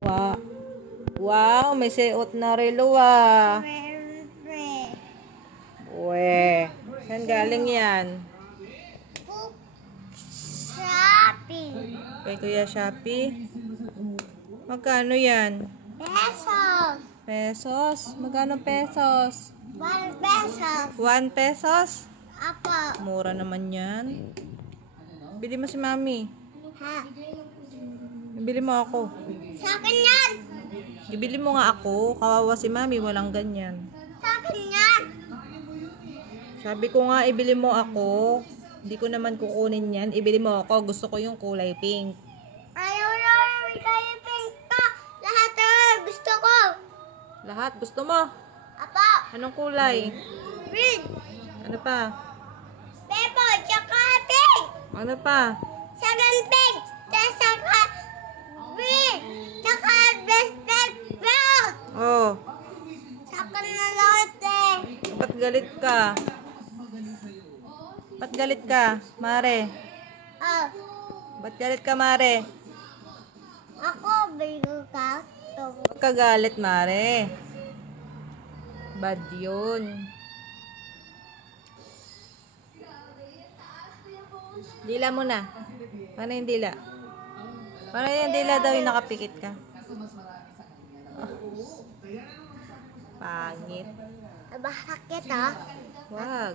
Wow, wow, may suot na relo ah. Uwe, saan galing yan? Shopee. Kay Kuya Shopee? Magkano yan? Pesos. Pesos? Magkano pesos? 1 pesos. 1 pesos? Apo. Mura naman yan. Bili mo si Mami. Ha? Bili mo ako. Sa akin yan. Ibili mo nga ako. Kawawa si Mami, walang ganyan. Sa akin yan. Sabi ko nga, ibili mo ako. Hindi ko naman kukunin yan. Ibili mo ako. Gusto ko yung kulay pink. Ayaw na kayo pink to. Lahat na gusto ko. Lahat? Gusto mo? Apo. Anong kulay? Red. Ano pa? Purple. Tsaka pink. Ano pa? Sagan pink. Tsaka green. Tsaka best brown. Oh, Saka na lahat eh. ba't galit ka? Ba't galit ka, Mare? Oh. Ba't galit ka, Mare? Ako, bigo ka. Huwag ka galit, Mare. Bad yun. Dila mo na. Paano yung dila? Paano yung dila daw yung nakapikit ka? Pangit. Aba, sakit ah. Wag.